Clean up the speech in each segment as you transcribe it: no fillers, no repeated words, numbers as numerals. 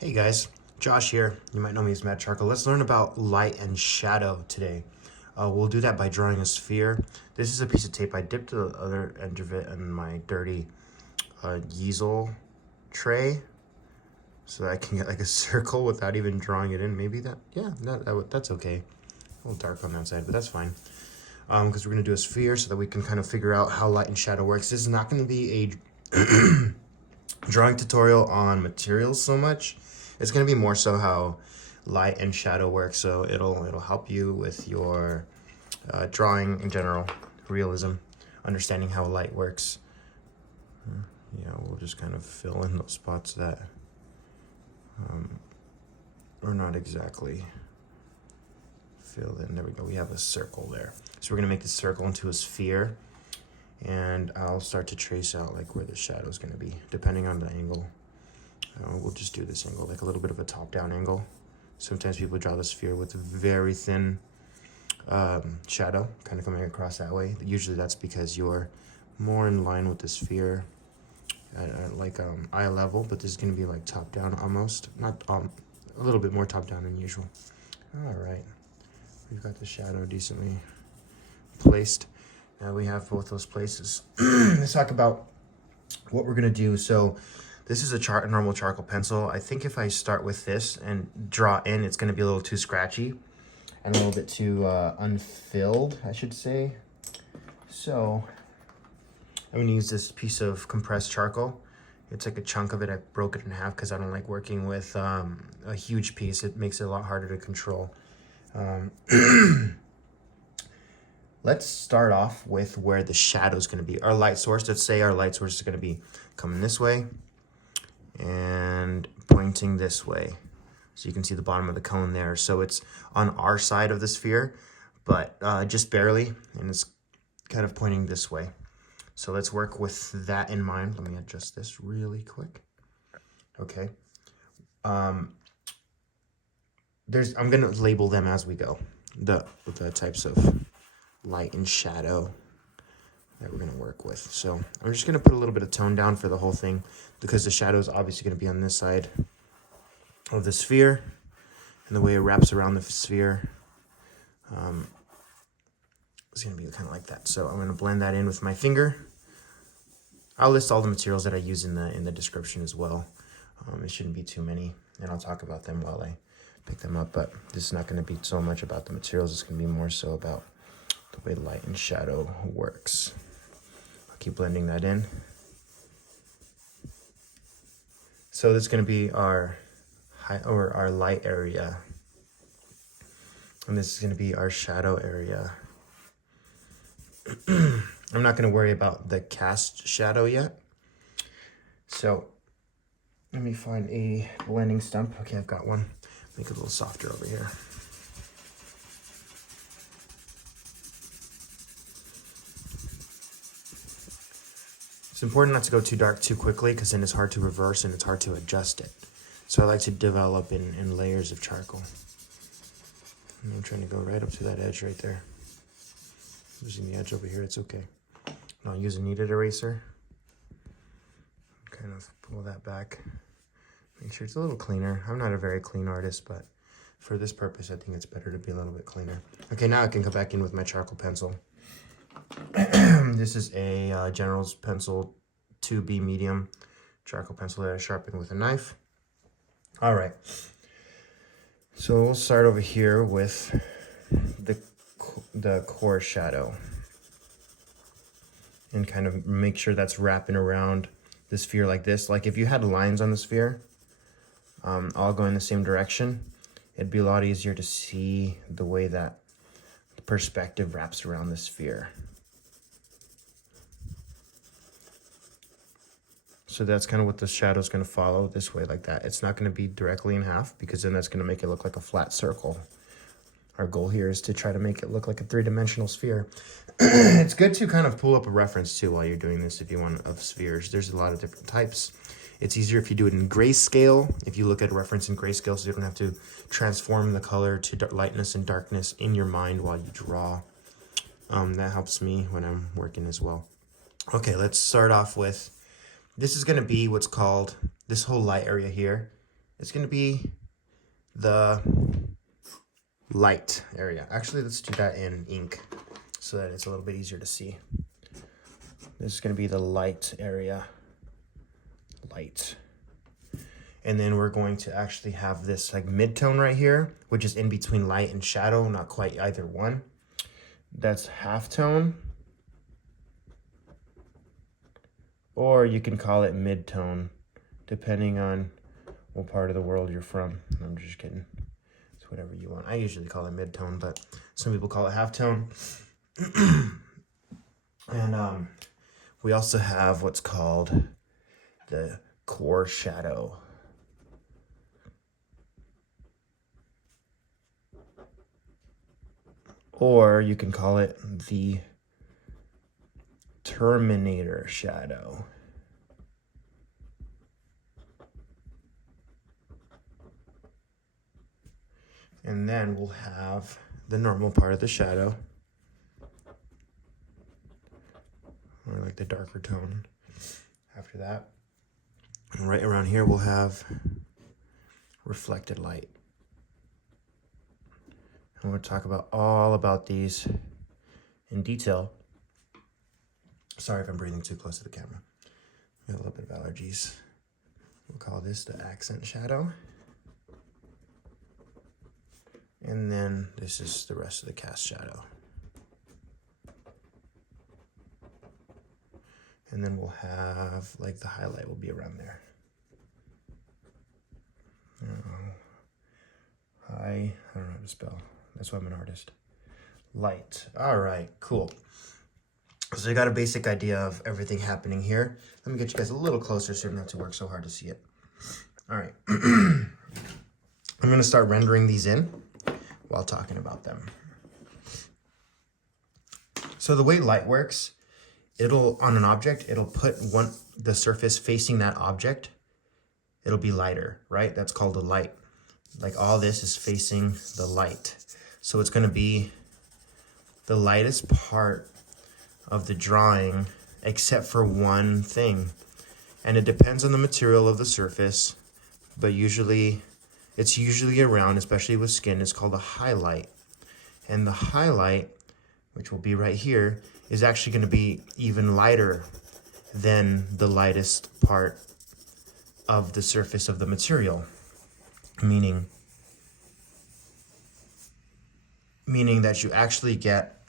Hey guys, Josh here. You might know me as Matt Charcoal. Let's learn about light and shadow today. We'll do that by drawing a sphere. This is a piece of tape. I dipped the other end of it in my dirty easel tray so that I can get like a circle without even drawing it in. Maybe that's okay. A little dark on that side, but that's fine. Because we're going to do a sphere so that we can kind of figure out how light and shadow works. This is not going to be a drawing tutorial on materials so much. It's going to be more so how light and shadow work, so it'll help you with your drawing in general, realism, understanding how light works. Yeah, we'll just kind of fill in those spots that are not exactly filled in. There we go. We have a circle there. So we're going to make this circle into a sphere, and I'll start to trace out like where the shadow is going to be, depending on the angle. We'll just do this angle, like a little bit of a top-down angle. Sometimes people draw the sphere with a very thin shadow, kind of coming across that way. Usually that's because you're more in line with the sphere at like eye level, but this is going to be like top-down almost. Not a little bit more top-down than usual. All right, we've got the shadow decently placed. Now we have both those places. Let's talk about what we're going to do. So this is a normal charcoal pencil. I think if I start with this and draw in, it's going to be a little too scratchy and a little bit too unfilled, I should say. So I'm going to use this piece of compressed charcoal. It's like a chunk of it. I broke it in half because I don't like working with a huge piece. It makes it a lot harder to control. Let's start off with where the shadow is going to be. Our light source, let's say our light source is going to be coming this way and pointing this way. So you can see the bottom of the cone there. So it's on our side of the sphere, but just barely, and it's kind of pointing this way. So let's work with that in mind. Let me adjust this really quick. Okay. I'm gonna label them as we go. The types of light and shadow that we're gonna work with. So I'm just gonna put a little bit of tone down for the whole thing because the shadow is obviously gonna be on this side of the sphere, and the way it wraps around the sphere is gonna be kind of like that. So I'm gonna blend that in with my finger. I'll list all the materials that I use in the description as well. It shouldn't be too many, and I'll talk about them while I pick them up, but this is not gonna be so much about the materials. It's gonna be more so about the way light and shadow works. I'll keep blending that in. So this is going to be our light area, and this is going to be our shadow area. I'm not going to worry about the cast shadow yet. So let me find a blending stump. Okay, I've got one. Make it a little softer over here. It's important not to go too dark too quickly because then it's hard to reverse and it's hard to adjust it. So I like to develop in layers of charcoal. And I'm trying to go right up to that edge right there. Using the edge over here, it's okay. And I'll use a kneaded eraser. Kind of pull that back. Make sure it's a little cleaner. I'm not a very clean artist, but for this purpose, I think it's better to be a little bit cleaner. Okay, now I can come back in with my charcoal pencil. This is a General's Pencil 2B medium charcoal pencil that I sharpened with a knife. All right, so we'll start over here with the core shadow and kind of make sure that's wrapping around the sphere like this. Like if you had lines on the sphere all going in the same direction, it'd be a lot easier to see the way that the perspective wraps around the sphere. So that's kind of what the shadow is going to follow this way like that. It's not going to be directly in half because then that's going to make it look like a flat circle. Our goal here is to try to make it look like a three-dimensional sphere. It's good to kind of pull up a reference too while you're doing this if you want of spheres. There's a lot of different types. It's easier if you do it in grayscale. If you look at a reference in grayscale, so you don't have to transform the color to lightness and darkness in your mind while you draw. That helps me when I'm working as well. Okay, let's start off with, this is going to be what's called, this whole light area here it's going to be the light area. Actually, let's do that in ink so that it's a little bit easier to see. This is going to be the light area. Light. And then we're going to actually have this like mid-tone right here, which is in between light and shadow, not quite either one. That's half-tone. Or you can call it mid-tone, depending on what part of the world you're from. I'm just kidding. It's whatever you want. I usually call it mid-tone, but some people call it half-tone. And we also have what's called the core shadow. Or you can call it the terminator shadow. And then we'll have the normal part of the shadow, or like the darker tone after that. And right around here we'll have reflected light. And we'll talk about all about these in detail. Sorry if I'm breathing too close to the camera. I have a little bit of allergies. We'll call this the accent shadow. And then this is the rest of the cast shadow. And then we'll have, like, the highlight will be around there. I don't know how to spell. That's why I'm an artist. Light. All right, cool. So you got a basic idea of everything happening here. Let me get you guys a little closer so you don't have to work so hard to see it. All right. I'm going to start rendering these in while talking about them. So the way light works, on an object, it'll put the surface facing that object. It'll be lighter, right? That's called a light. Like all this is facing the light. So it's going to be the lightest part of the drawing except for one thing. And it depends on the material of the surface, but it's usually around, especially with skin, it's called a highlight. And the highlight, which will be right here, is actually going to be even lighter than the lightest part of the surface of the material. Meaning that you actually get,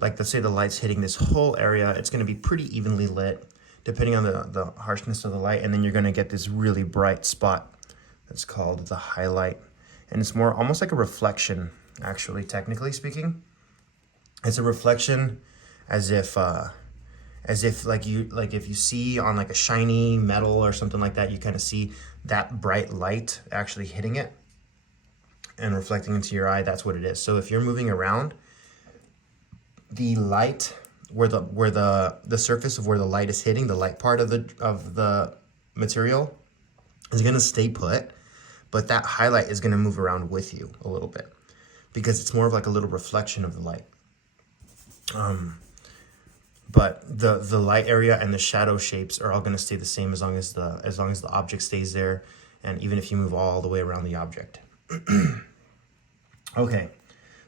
like let's say the light's hitting this whole area, it's going to be pretty evenly lit, depending on the harshness of the light, and then you're going to get this really bright spot that's called the highlight. And it's more almost like a reflection, actually, technically speaking. It's a reflection as if if you see on like a shiny metal or something like that, you kind of see that bright light actually hitting it and reflecting into your eye. That's what it is. So if you're moving around, the light where the surface of where the light is hitting, the light part of the material is going to stay put, but that highlight is going to move around with you a little bit because it's more of like a little reflection of the light. But the light area and the shadow shapes are all going to stay the same as long as the object stays there, and even if you move all the way around the object. Okay,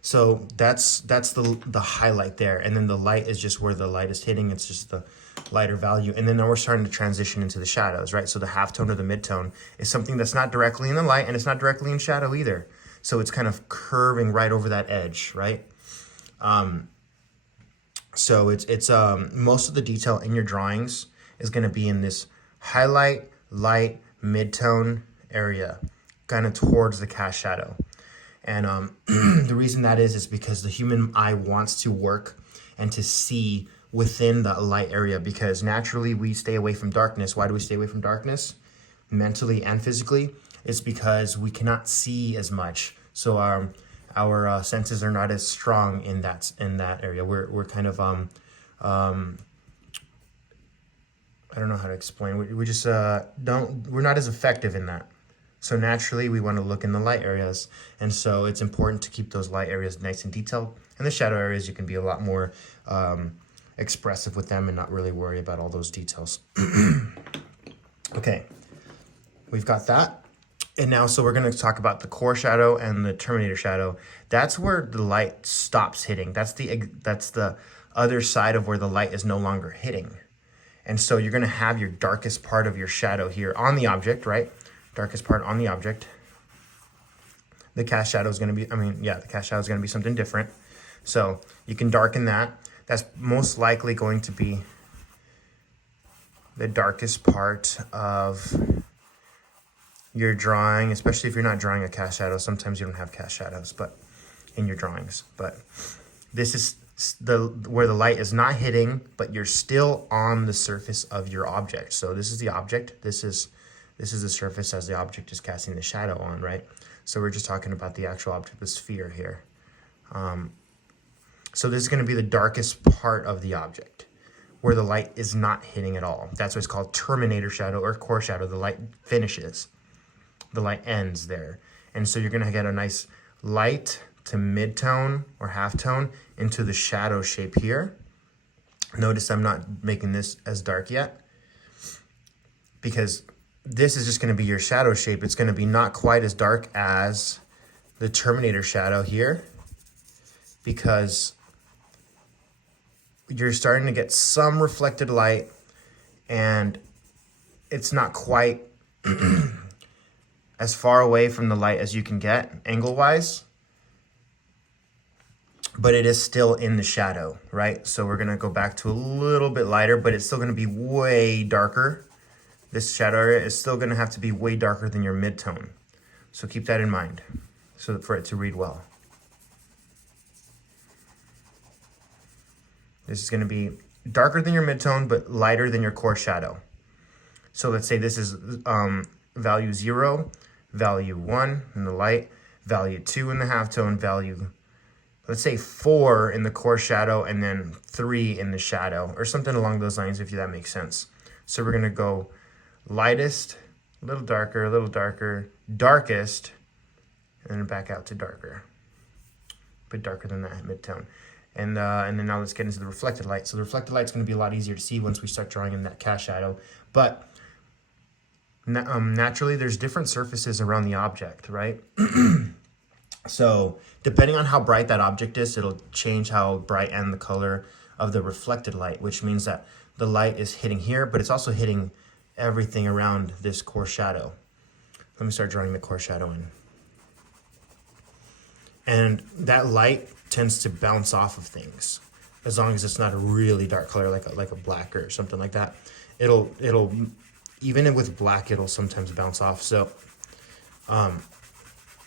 so that's the highlight there, and then the light is just where the light is hitting. It's just the lighter value, and then now we're starting to transition into the shadows, right? So the halftone or the midtone is something that's not directly in the light, and it's not directly in shadow either. So it's kind of curving right over that edge, right? So it's most of the detail in your drawings is going to be in this highlight, light, mid-tone area, kind of towards the cast shadow. And the reason that is because the human eye wants to work and to see within the light area, because naturally we stay away from darkness. Why do we stay away from darkness? Mentally and physically, it's because we cannot see as much. So our senses are not as strong in that area. We're kind of I don't know how to explain. We just we're not as effective in that. So naturally we want to look in the light areas, and so it's important to keep those light areas nice and detailed. And the shadow areas, you can be a lot more expressive with them and not really worry about all those details. Okay, We've got that. And now, so we're going to talk about the core shadow and the terminator shadow. That's where the light stops hitting. That's the other side of where the light is no longer hitting. And so you're going to have your darkest part of your shadow here on the object, right? Darkest part on the object. The cast shadow is going to be, the cast shadow is going to be something different. So you can darken that. That's most likely going to be the darkest part of your drawing, especially if you're not drawing a cast shadow. Sometimes you don't have cast shadows, but in your drawings. But this is where the light is not hitting, but you're still on the surface of your object. So this is the object. This is the surface as the object is casting the shadow on, right? So we're just talking about the actual object, the sphere here. So this is going to be the darkest part of the object, where the light is not hitting at all. That's why it's called terminator shadow or core shadow. The light finishes. The light ends there. And so you're going to get a nice light to mid-tone or half-tone into the shadow shape here. Notice I'm not making this as dark yet, because this is just going to be your shadow shape. It's going to be not quite as dark as the terminator shadow here, because you're starting to get some reflected light, and it's not quite as far away from the light as you can get angle-wise, but it is still in the shadow, right? So we're gonna go back to a little bit lighter, but it's still gonna be way darker. This shadow area is still gonna have to be way darker than your mid-tone. So keep that in mind, so for it to read well. This is gonna be darker than your mid-tone, but lighter than your core shadow. So let's say this is value 0, value 1 in the light, value 2 in the halftone, value, let's say 4 in the core shadow, and then 3 in the shadow, or something along those lines, if that makes sense. So we're gonna go lightest, a little darker, darkest, and then back out to darker, a bit darker than that mid-tone. And then now let's get into the reflected light. So the reflected light's gonna be a lot easier to see once we start drawing in that cast shadow, but naturally there's different surfaces around the object, right? So depending on how bright that object is, it'll change how bright and the color of the reflected light, which means that the light is hitting here, but it's also hitting everything around this core shadow. Let me start drawing the core shadow in. And that light tends to bounce off of things, as long as it's not a really dark color like a black or something like that. It'll even with black, it'll sometimes bounce off. So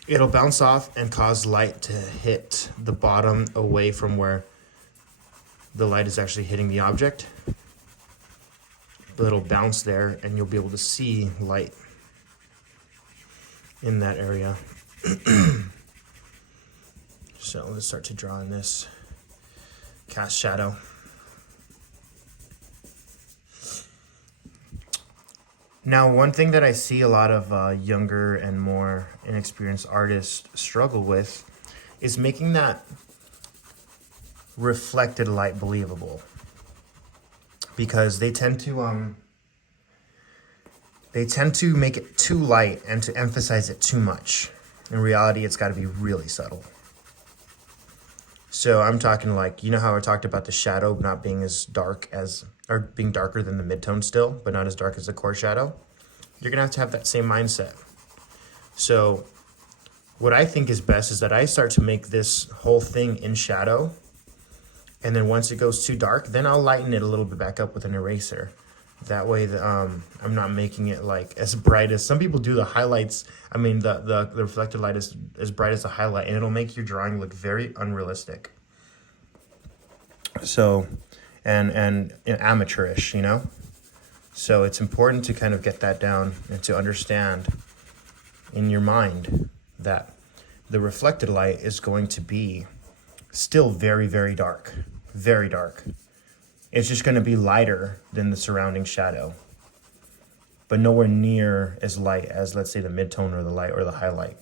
it'll bounce off and cause light to hit the bottom away from where the light is actually hitting the object. But it'll bounce there, and you'll be able to see light in that area. So let's start to draw in this cast shadow. Now, one thing that I see a lot of younger and more inexperienced artists struggle with is making that reflected light believable, because they tend to make it too light and to emphasize it too much. In reality, it's got to be really subtle. So I'm talking like, you know how I talked about the shadow not being as dark as, or being darker than the mid-tone still, but not as dark as the core shadow? You're gonna have to have that same mindset. So what I think is best is that I start to make this whole thing in shadow, and then once it goes too dark, then I'll lighten it a little bit back up with an eraser. That way I'm not making it like as bright as some people do the highlights. I mean, the reflected light is as bright as the highlight, and it'll make your drawing look very unrealistic. So, and amateurish, you know? So it's important to kind of get that down and to understand in your mind that the reflected light is going to be still very, very dark, very dark. It's just going to be lighter than the surrounding shadow, but nowhere near as light as, let's say, the mid-tone or the light or the highlight.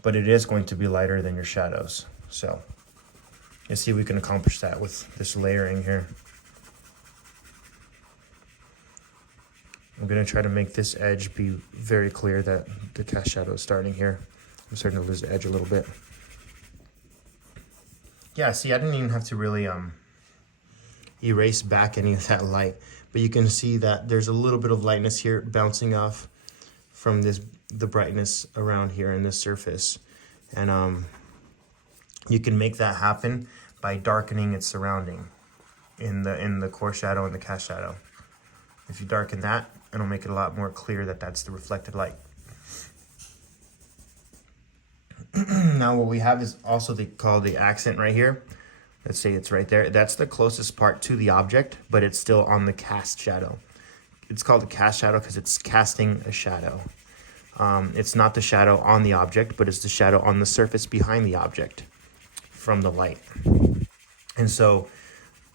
But it is going to be lighter than your shadows. So let's see if we can accomplish that with this layering here. I'm gonna try to make this edge be very clear that the cast shadow is starting here. I'm starting to lose the edge a little bit. Yeah, see, I didn't even have to really erase back any of that light, but you can see that there's a little bit of lightness here bouncing off from the brightness around here in this surface. And you can make that happen by darkening its surrounding in the core shadow and the cast shadow. If you darken that, it'll make it a lot more clear that that's the reflected light. Now what we have is also called the accent right here. Let's say it's right there. That's the closest part to the object, but it's still on the cast shadow. It's called the cast shadow because it's casting a shadow. It's not the shadow on the object, but it's the shadow on the surface behind the object from the light. And so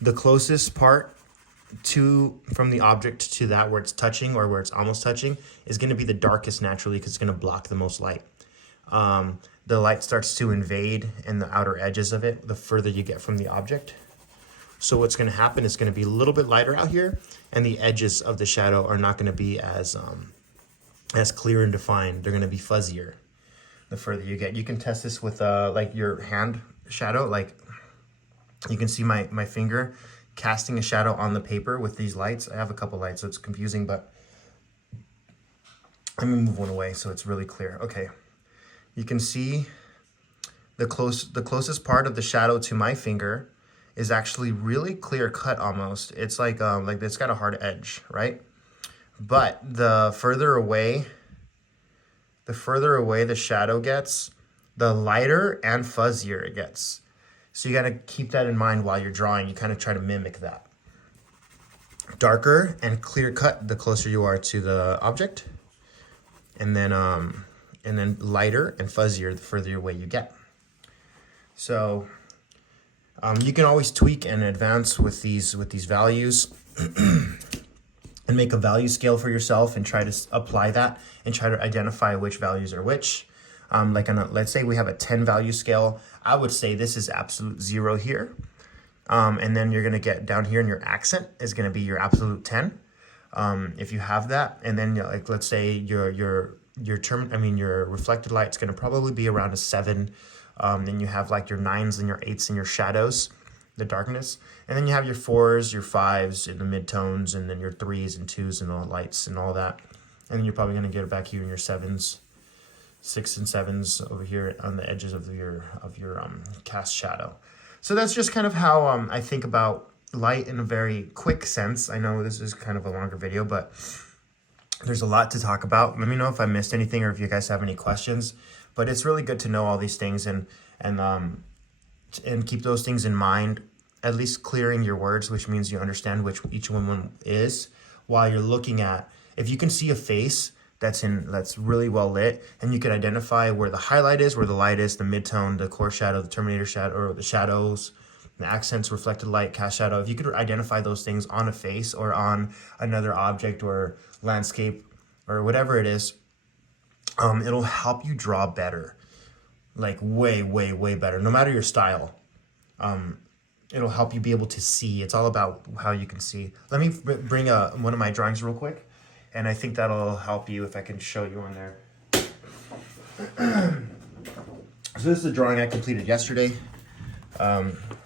the closest part from the object to that where it's touching or where it's almost touching is going to be the darkest naturally because it's going to block the most light. The light starts to invade in the outer edges of it the further you get from the object. So what's going to happen is going to be a little bit lighter out here, and the edges of the shadow are not going to be as clear and defined. They're going to be fuzzier the further you get. You can test this with like your hand shadow. Like you can see my finger casting a shadow on the paper with these lights. I have a couple lights, so it's confusing, but let me move one away so it's really clear. Okay. You can see the closest part of the shadow to my finger is actually really clear cut almost. It's like it's got a hard edge, right? But the further away the shadow gets, the lighter and fuzzier it gets. So you got to keep that in mind while you're drawing. You kind of try to mimic that. Darker and clear cut the closer you are to the object. And then lighter and fuzzier the further away you get. So you can always tweak and advance with these values and make a value scale for yourself and try to apply that and try to identify which values are which. Let's say we have a 10 value scale. I would say this is absolute 0 here. And then you're gonna get down here and your accent is gonna be your absolute 10. If you have that, and then let's say your reflected light is going to probably be around a 7. Then you have like your 9s and your 8s and your shadows, the darkness. And then you have your 4s, your 5s in the midtones, and then your 3s and 2s and all lights and all that. And then you're probably going to get it back here in your 7s, 6s and 7s over here on the edges of your cast shadow. So that's just kind of how I think about light in a very quick sense. I know this is kind of a longer video, but there's a lot to talk about. Let me know if I missed anything or if you guys have any questions. But it's really good to know all these things and keep those things in mind. At least clearing your words, which means you understand which each one is while you're looking at. If you can see a face that's really well lit, and you can identify where the highlight is, where the light is, the midtone, the core shadow, the terminator shadow, or the shadows, the accents, reflected light, cast shadow. If you could identify those things on a face or on another object or landscape or whatever it is, it'll help you draw better, like way, way, way better, no matter your style. It'll help you be able to see. It's all about how you can see. Let me bring one of my drawings real quick, and I think that'll help you if I can show you on there. So this is a drawing I completed yesterday.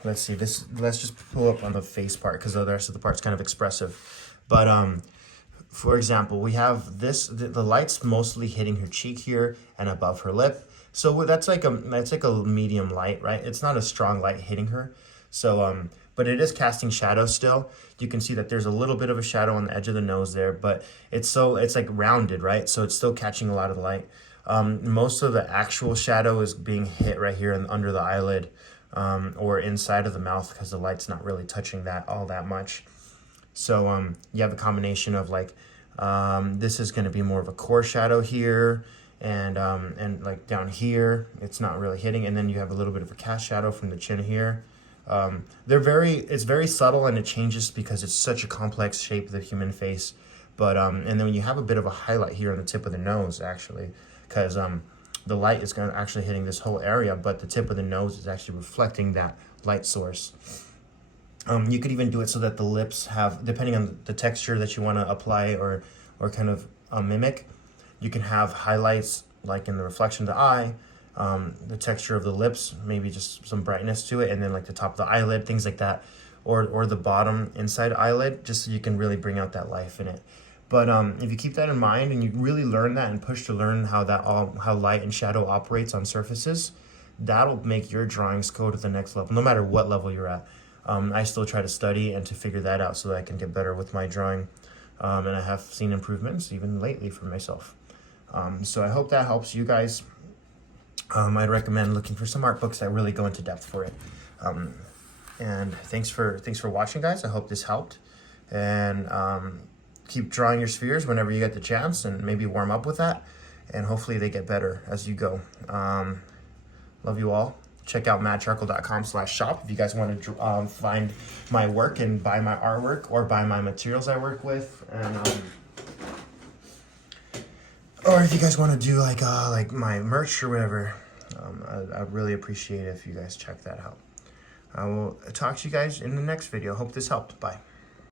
Let's see, let's just pull up on the face part because the rest of the part's kind of expressive. But for example, we have this, the light's mostly hitting her cheek here and above her lip. So that's like a medium light, right? It's not a strong light hitting her. So, but it is casting shadow still. You can see that there's a little bit of a shadow on the edge of the nose there, but it's like rounded, right? So it's still catching a lot of the light. Most of the actual shadow is being hit right here and under the eyelid, or inside of the mouth because the light's not really touching that all that much. So you have a combination of like, this is going to be more of a core shadow here, and like down here, it's not really hitting. And then you have a little bit of a cast shadow from the chin here. It's very subtle and it changes because it's such a complex shape of the human face. But, and then when you have a bit of a highlight here on the tip of the nose, actually, because the light is going to actually hitting this whole area, but the tip of the nose is actually reflecting that light source. You could even do it so that the lips have, depending on the texture that you want to apply or or kind of mimic. You can have highlights like in the reflection of the eye, the texture of the lips, maybe just some brightness to it, and then like the top of the eyelid, things like that, or the bottom inside eyelid, just so you can really bring out that life in it. But if you keep that in mind and you really learn that and push to learn how light and shadow operates on surfaces, that'll make your drawings go to the next level, no matter what level you're at. I still try to study and to figure that out so that I can get better with my drawing. And I have seen improvements even lately for myself. So I hope that helps you guys. I'd recommend looking for some art books that really go into depth for it. And thanks for watching, guys. I hope this helped. And keep drawing your spheres whenever you get the chance, and maybe warm up with that. And hopefully they get better as you go. Love you all. Check out mattcharcoal.com/shop if you guys want to find my work and buy my artwork or buy my materials I work with. And or if you guys want to do like my merch or whatever, I'd really appreciate it if you guys check that out. I will talk to you guys in the next video. Hope this helped. Bye.